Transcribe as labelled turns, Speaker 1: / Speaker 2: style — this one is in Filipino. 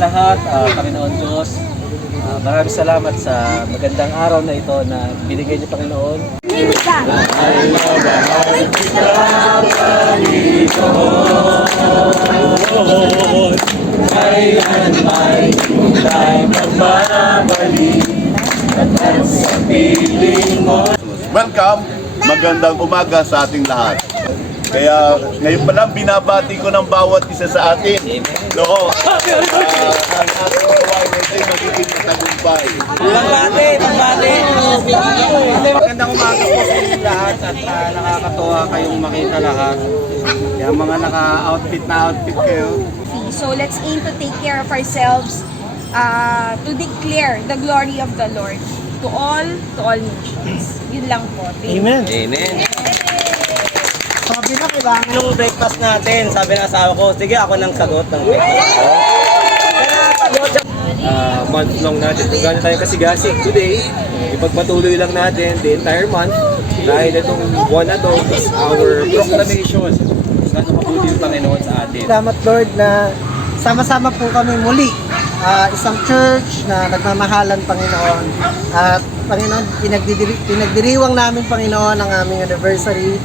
Speaker 1: lahat, ah, Panginoon Diyos. Ah, maraming salamat sa magandang araw na ito na binigay niyo, Panginoon.
Speaker 2: Welcome, magandang umaga sa ating lahat. Kaya ngayon pa lang binabati ko ng bawat isa sa atin. No. Uh, ang ating gawain ay magiging matagumpay.
Speaker 1: Magandang umaga po sa inyo lahat at ah, nakakatuwa kayong makita lahat. Yung mga naka-outfit na outfit kayo.
Speaker 3: So let's aim to take care of ourselves, uh, to declare the glory of the Lord to all, to all nations. Yun lang po. You.
Speaker 1: Amen. Sabi na kailangan yung breakfast natin. Sabi ng asawa ko, sige ako nang sagot ng breakfast. Uh, month long natin kung gaano tayo kasigasig today. Ipagpatuloy lang natin the entire month dahil itong buwan na to is our proclamation. Gaano mabuti yung Panginoon sa atin.
Speaker 4: Salamat Lord na sama-sama po kami muli. Ah, isang church na nagmamahalan Panginoon. At Panginoon, pinagdidiri, pinagdiriwang namin Panginoon ang aming anniversary.